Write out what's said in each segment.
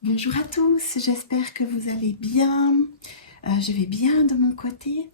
Bonjour à tous, j'espère que vous allez bien. Je vais bien de mon côté.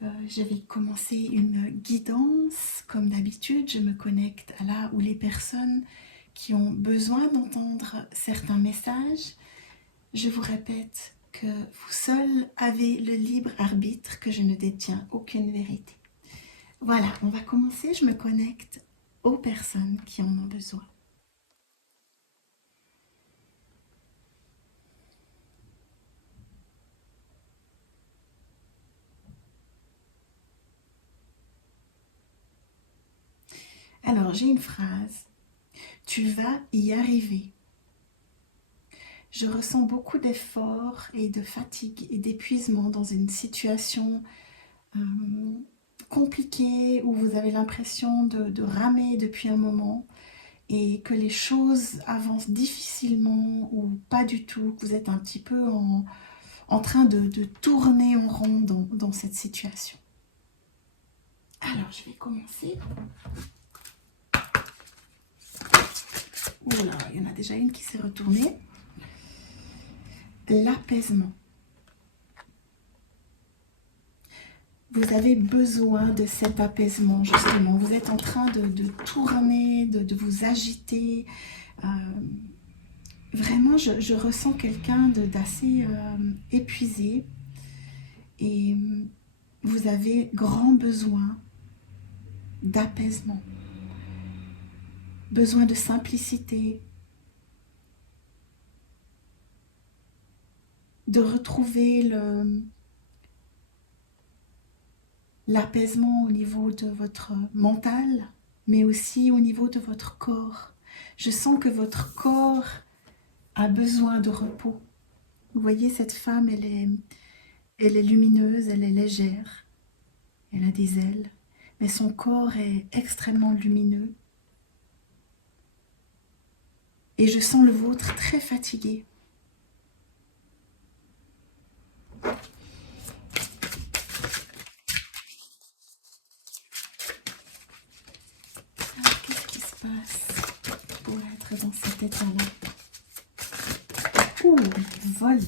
Je vais commencer une guidance. Comme d'habitude, je me connecte à là où les personnes qui ont besoin d'entendre certains messages. Je vous répète que vous seuls avez le libre arbitre, que je ne détiens aucune vérité. Voilà, on va commencer. Je me connecte aux personnes qui en ont besoin. Alors, j'ai une phrase. Tu vas y arriver. Je ressens beaucoup d'efforts et de fatigue et d'épuisement dans une situation euh, compliquée où vous avez l'impression de ramer depuis un moment et que les choses avancent difficilement ou pas du tout, que vous êtes un petit peu en train de tourner en rond dans cette situation. Alors, je vais commencer. Oula, il y en a déjà une qui s'est retournée. L'apaisement. Vous avez besoin de cet apaisement, justement. Vous êtes en train de tourner, de vous agiter. Euh, Vraiment, je ressens quelqu'un d'assez épuisé et vous avez grand besoin d'apaisement, besoin de simplicité, de retrouver l'apaisement au niveau de votre mental, mais aussi au niveau de votre corps. Je sens que votre corps a besoin de repos. Vous voyez, cette femme, elle est lumineuse, elle est légère, elle a des ailes, mais son corps est extrêmement lumineux. Et je sens le vôtre très fatigué. Alors, qu'est-ce qui se passe pour être dans cet état-là? Ouh, vol.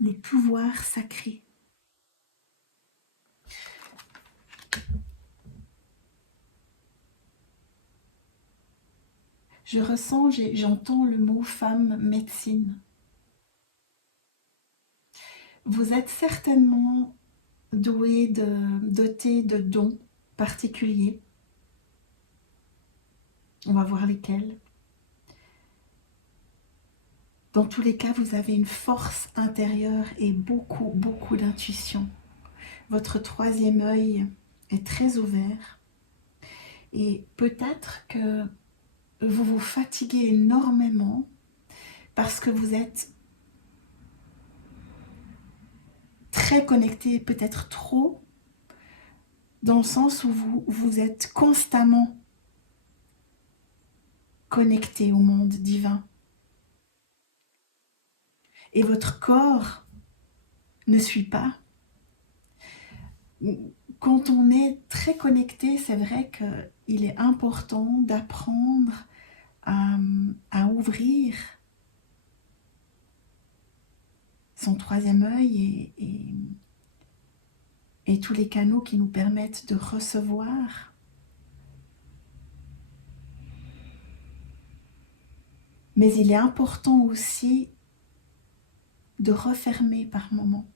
Le pouvoir sacré. Je ressens, j'entends le mot femme médecine. Vous êtes certainement doté de dons particuliers. On va voir lesquels. Dans tous les cas, vous avez une force intérieure et beaucoup, beaucoup d'intuition. Votre troisième œil est très ouvert et peut-être que vous vous fatiguez énormément parce que vous êtes très connecté, peut-être trop, dans le sens où vous êtes constamment connecté au monde divin. Et votre corps ne suit pas. Quand on est très connecté, c'est vrai qu'il est important d'apprendre à ouvrir son troisième œil et tous les canaux qui nous permettent de recevoir. Mais il est important aussi de refermer par moments.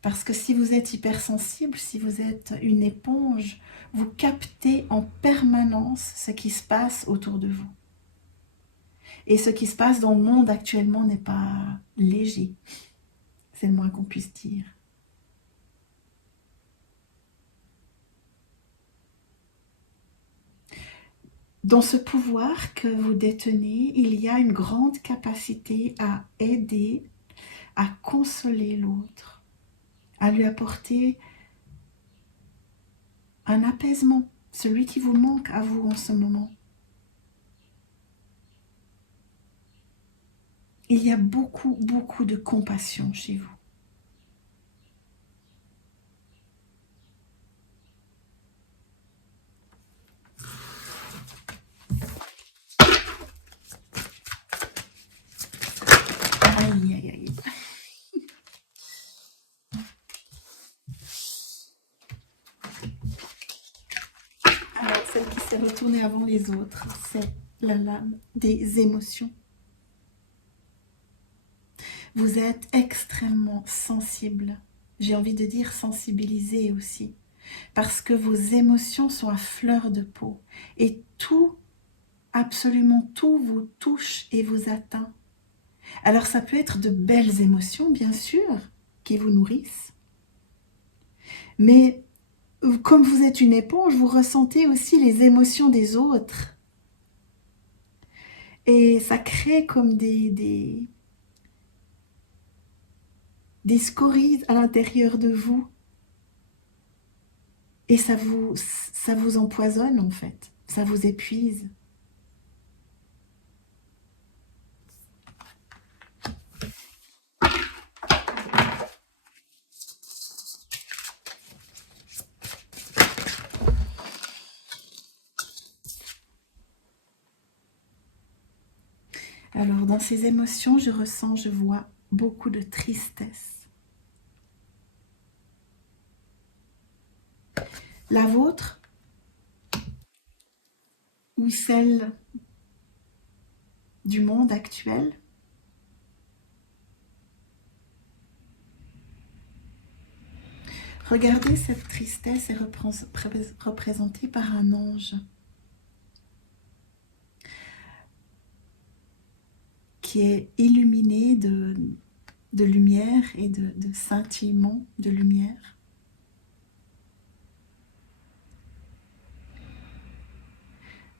Parce que si vous êtes hypersensible, si vous êtes une éponge, vous captez en permanence ce qui se passe autour de vous. Et ce qui se passe dans le monde actuellement n'est pas léger. C'est le moins qu'on puisse dire. Dans ce pouvoir que vous détenez, il y a une grande capacité à aider, à consoler l'autre, à lui apporter un apaisement, celui qui vous manque à vous en ce moment. Il y a beaucoup, beaucoup de compassion chez vous. celle qui s'est retournée avant les autres, c'est la lame des émotions. Vous êtes extrêmement sensible. J'ai envie de dire sensibilisé aussi. Parce que vos émotions sont à fleur de peau. Et tout, absolument tout vous touche et vous atteint. Alors ça peut être de belles émotions, bien sûr, qui vous nourrissent. Mais comme vous êtes une éponge, vous ressentez aussi les émotions des autres. Et ça crée comme des scories à l'intérieur de vous. Et ça vous empoisonne en fait, ça vous épuise. Alors dans ces émotions, je vois beaucoup de tristesse. La vôtre ou celle du monde actuel? Regardez, cette tristesse est représentée par un ange qui est illuminé de lumière et de scintillements de lumière.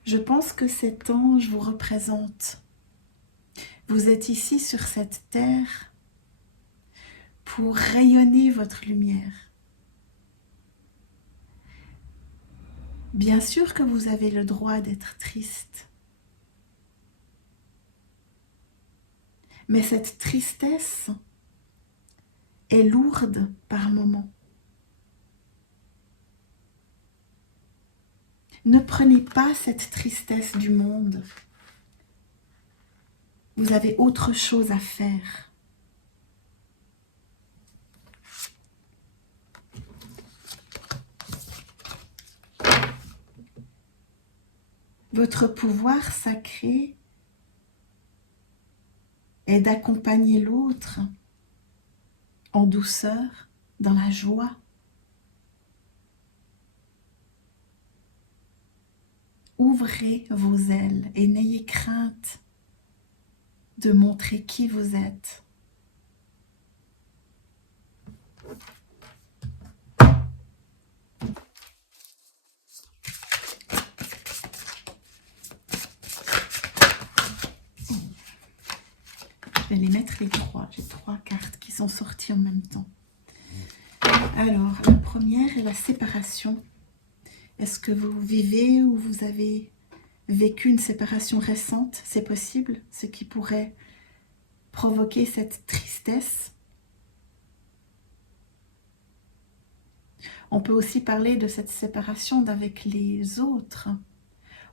Je pense que cet ange vous représente. Vous êtes ici sur cette terre pour rayonner votre lumière. Bien sûr que vous avez le droit d'être triste. Mais cette tristesse est lourde par moments. Ne prenez pas cette tristesse du monde. Vous avez autre chose à faire. Votre pouvoir sacré est d'accompagner l'autre en douceur, dans la joie. Ouvrez vos ailes et n'ayez crainte de montrer qui vous êtes. Je vais les mettre les trois. J'ai 3 cartes qui sont sorties en même temps. Alors, la première est la séparation. Est-ce que vous vivez ou vous avez vécu une séparation récente? C'est possible, ce qui pourrait provoquer cette tristesse. On peut aussi parler de cette séparation d'avec les autres.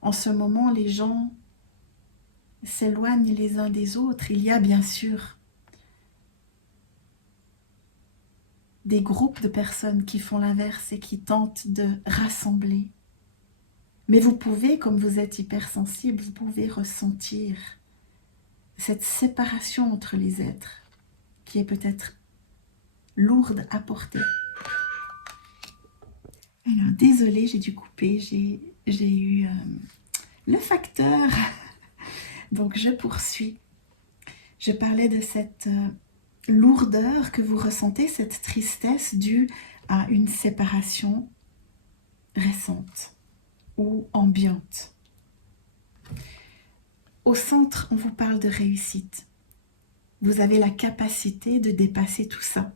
En ce moment, les gens s'éloignent les uns des autres. Il y a bien sûr des groupes de personnes qui font l'inverse et qui tentent de rassembler. Mais vous pouvez, comme vous êtes hypersensible, vous pouvez ressentir cette séparation entre les êtres qui est peut-être lourde à porter. Alors, désolée, j'ai dû couper, j'ai eu le facteur. Donc, je poursuis. Je parlais de cette lourdeur que vous ressentez, cette tristesse due à une séparation récente ou ambiante. Au centre, on vous parle de réussite. Vous avez la capacité de dépasser tout ça.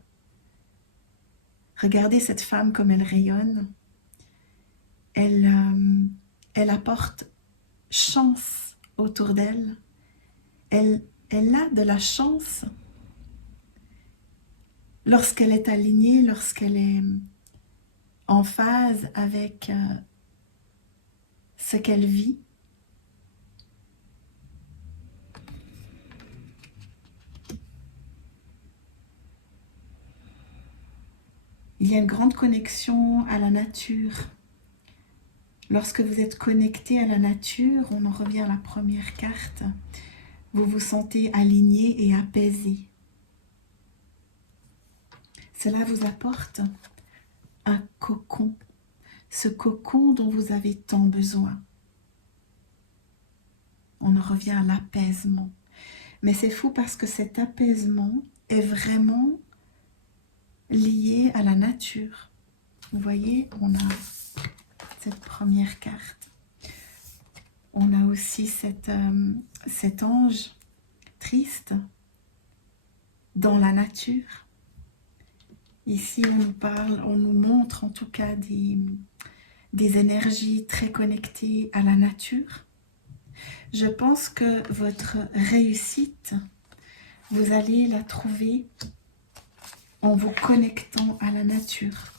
Regardez cette femme comme elle rayonne. Elle apporte chance autour d'elle. Elle a de la chance lorsqu'elle est alignée, lorsqu'elle est en phase avec ce qu'elle vit. Il y a une grande connexion à la nature. Lorsque vous êtes connecté à la nature, on en revient à la première carte, vous vous sentez aligné et apaisé. Cela vous apporte un cocon, ce cocon dont vous avez tant besoin. On en revient à l'apaisement. Mais c'est fou parce que cet apaisement est vraiment lié à la nature. Vous voyez, on a cette première carte. On a aussi cet ange triste dans la nature. Ici, on nous parle, on nous montre en tout cas des énergies très connectées à la nature. Je pense que votre réussite, vous allez la trouver en vous connectant à la nature.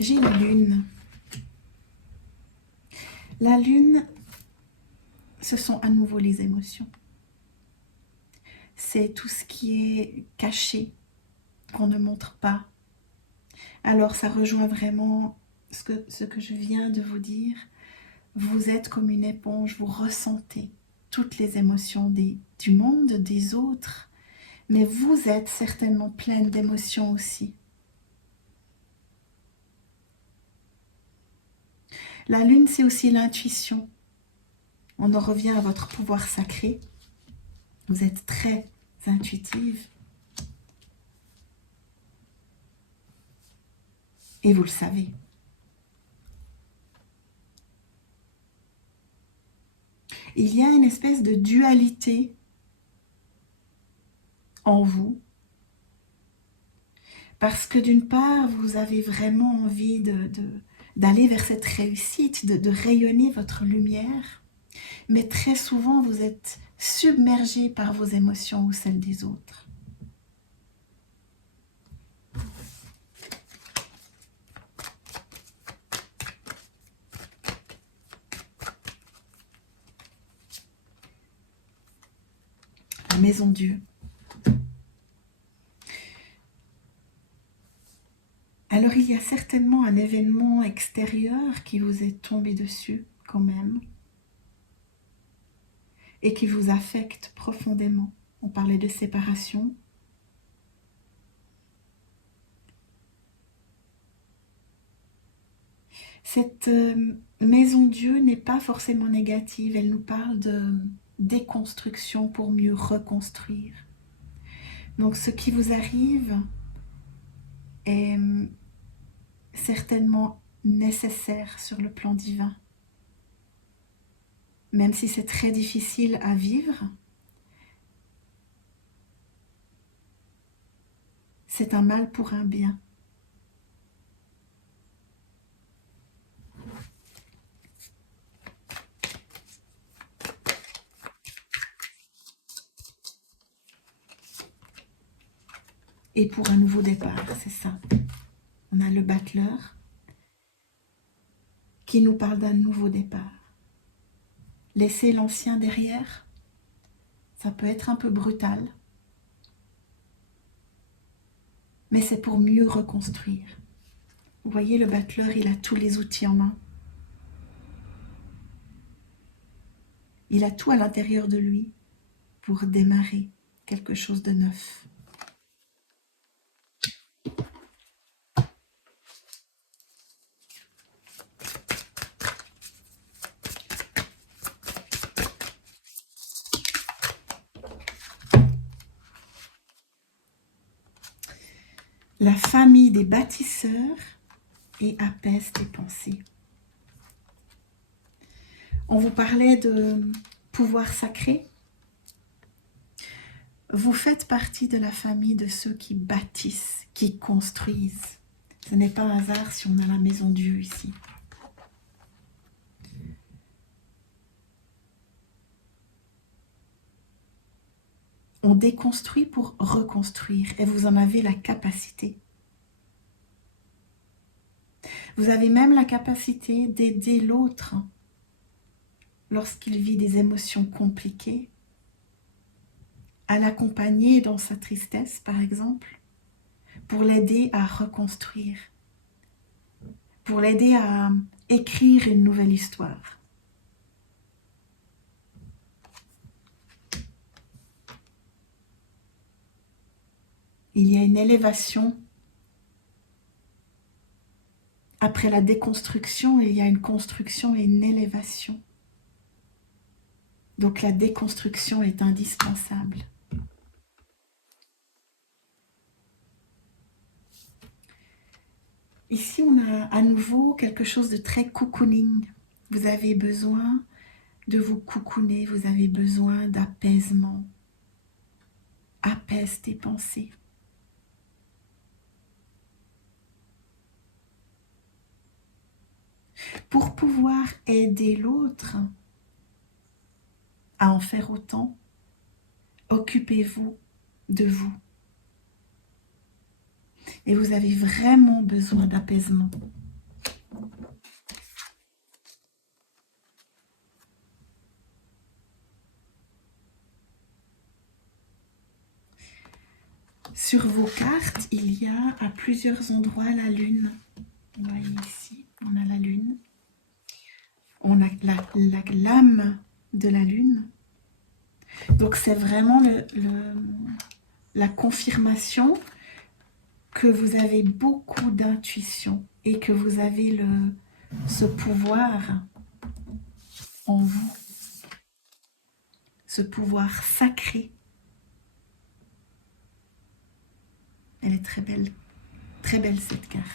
J'ai la lune. La lune, ce sont à nouveau les émotions. C'est tout ce qui est caché, qu'on ne montre pas. Alors ça rejoint vraiment ce que je viens de vous dire. Vous êtes comme une éponge, vous ressentez toutes les émotions du monde, des autres, mais vous êtes certainement pleine d'émotions aussi. La lune, c'est aussi l'intuition. On en revient à votre pouvoir sacré. Vous êtes très intuitive. Et vous le savez. Il y a une espèce de dualité en vous. Parce que d'une part, vous avez vraiment envie d'aller vers cette réussite, de rayonner votre lumière. Mais très souvent, vous êtes submergé par vos émotions ou celles des autres. La maison Dieu. Alors il y a certainement un événement extérieur qui vous est tombé dessus quand même et qui vous affecte profondément. On parlait de séparation. Cette maison Dieu n'est pas forcément négative, elle nous parle de déconstruction pour mieux reconstruire. Donc ce qui vous arrive est certainement nécessaire sur le plan divin. Même si c'est très difficile à vivre, c'est un mal pour un bien. Et pour un nouveau départ, c'est ça. On a le battleur qui nous parle d'un nouveau départ. Laisser l'ancien derrière, ça peut être un peu brutal, mais c'est pour mieux reconstruire. Vous voyez, le battleur, il a tous les outils en main. Il a tout à l'intérieur de lui pour démarrer quelque chose de neuf. La famille des bâtisseurs et apaise tes pensées. On vous parlait de pouvoir sacré. Vous faites partie de la famille de ceux qui bâtissent, qui construisent. Ce n'est pas un hasard si on a la maison Dieu ici. On déconstruit pour reconstruire et vous en avez la capacité. Vous avez même la capacité d'aider l'autre lorsqu'il vit des émotions compliquées, à l'accompagner dans sa tristesse, par exemple, pour l'aider à reconstruire, pour l'aider à écrire une nouvelle histoire. Il y a une élévation. Après la déconstruction, il y a une construction et une élévation. Donc la déconstruction est indispensable. Ici, on a à nouveau quelque chose de très cocooning. Vous avez besoin de vous cocooner, vous avez besoin d'apaisement. Apaise tes pensées. Pour pouvoir aider l'autre à en faire autant, occupez-vous de vous. Et vous avez vraiment besoin d'apaisement. Sur vos cartes, il y a à plusieurs endroits la lune. Vous voyez ici, on a la lune. On a la lame de la lune. Donc c'est vraiment la confirmation que vous avez beaucoup d'intuition et que vous avez ce pouvoir en vous, ce pouvoir sacré. Elle est très belle cette carte.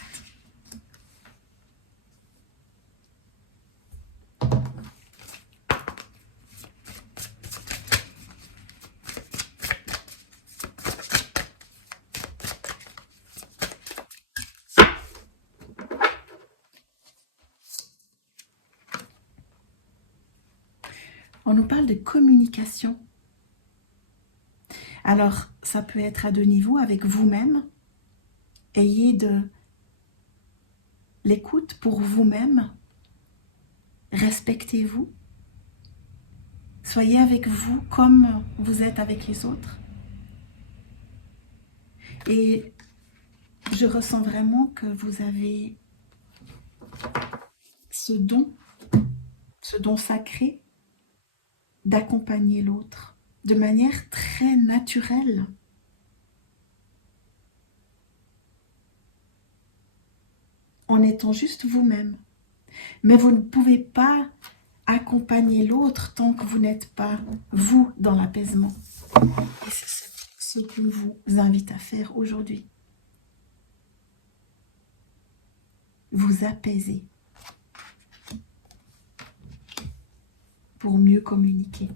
On nous parle de communication. Alors, ça peut être à deux niveaux, avec vous-même. Ayez de l'écoute pour vous-même. Respectez-vous. Soyez avec vous comme vous êtes avec les autres. Et je ressens vraiment que vous avez ce don sacré d'accompagner l'autre de manière très naturelle. En étant juste vous-même. Mais vous ne pouvez pas accompagner l'autre tant que vous n'êtes pas vous dans l'apaisement. Et c'est ce qu'on vous invite à faire aujourd'hui. Vous apaiser pour mieux communiquer.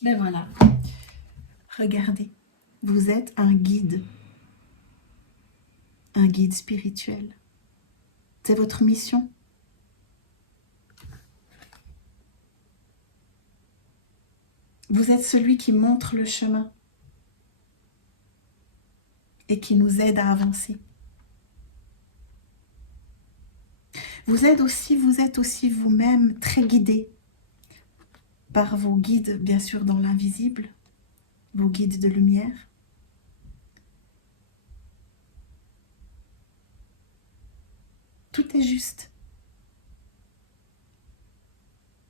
Ben voilà, regardez, vous êtes un guide spirituel. C'est votre mission. Vous êtes celui qui montre le chemin et qui nous aide à avancer. Vous êtes aussi vous-même très guidé par vos guides, bien sûr, dans l'invisible, vos guides de lumière. Tout est juste.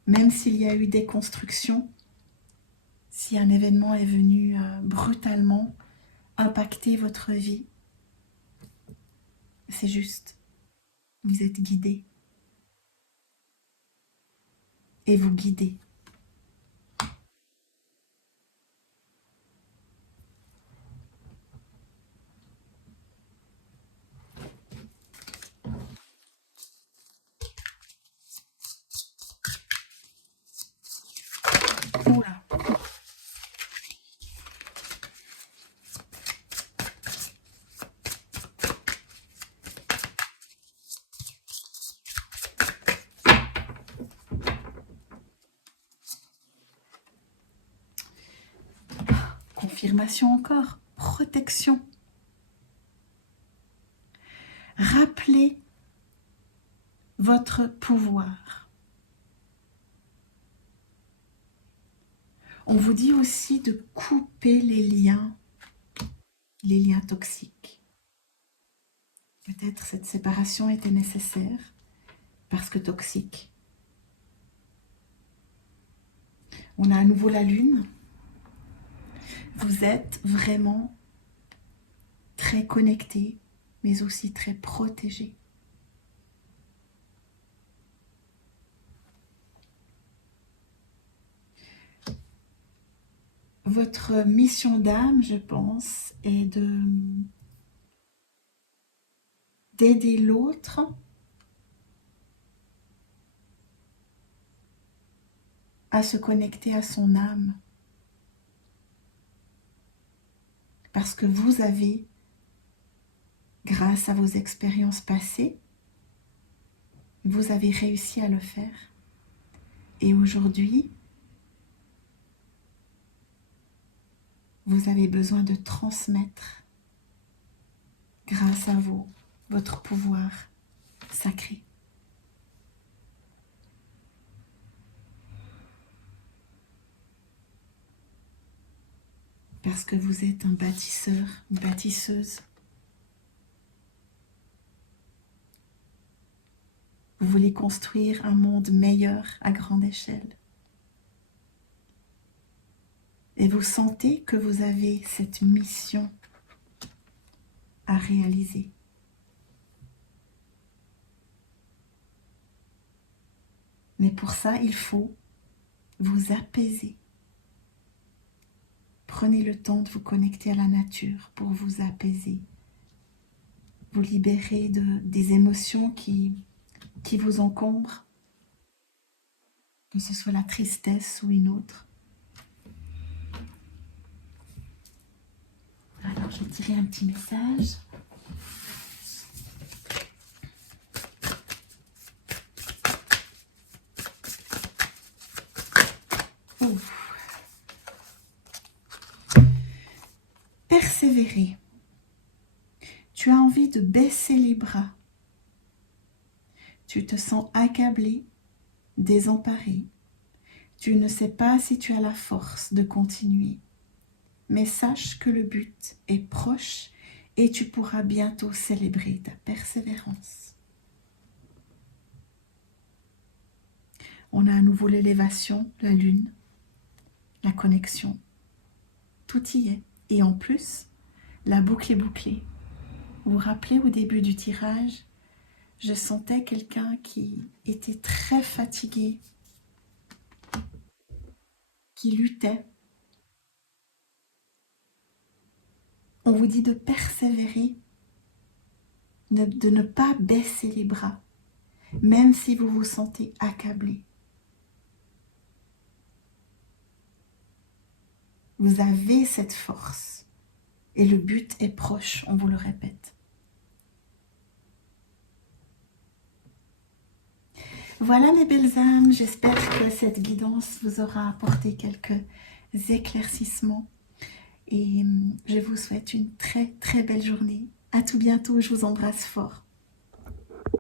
Même s'il y a eu des constructions, si un événement est venu brutalement impacter votre vie, c'est juste. Vous êtes guidé. Et vous guidez. Oula. affirmation encore, protection. Rappelez votre pouvoir. On vous dit aussi de couper les liens toxiques. Peut-être cette séparation était nécessaire parce que toxique. On a à nouveau la lune. Vous êtes vraiment très connecté, mais aussi très protégé. Votre mission d'âme, je pense, est d'aider l'autre à se connecter à son âme. Parce que vous avez, grâce à vos expériences passées, vous avez réussi à le faire. Et aujourd'hui, vous avez besoin de transmettre, grâce à vous, votre pouvoir sacré. Parce que vous êtes un bâtisseur, une bâtisseuse. Vous voulez construire un monde meilleur à grande échelle. Et vous sentez que vous avez cette mission à réaliser. Mais pour ça, il faut vous apaiser. Prenez le temps de vous connecter à la nature pour vous apaiser. Vous libérer des émotions qui vous encombrent, que ce soit la tristesse ou une autre. Alors, je vais tirer un petit message. Ouf. Persévérer. Tu as envie de baisser les bras. Tu te sens accablé, désemparé. Tu ne sais pas si tu as la force de continuer. Mais sache que le but est proche et tu pourras bientôt célébrer ta persévérance. On a à nouveau l'élévation, la lune, la connexion. Tout y est. Et en plus, la boucle est bouclée. Vous vous rappelez au début du tirage, je sentais quelqu'un qui était très fatigué, qui luttait. On vous dit de persévérer, de ne pas baisser les bras, même si vous vous sentez accablé. Vous avez cette force et le but est proche, on vous le répète. Voilà mes belles âmes, j'espère que cette guidance vous aura apporté quelques éclaircissements et je vous souhaite une très très belle journée. À tout bientôt, je vous embrasse fort.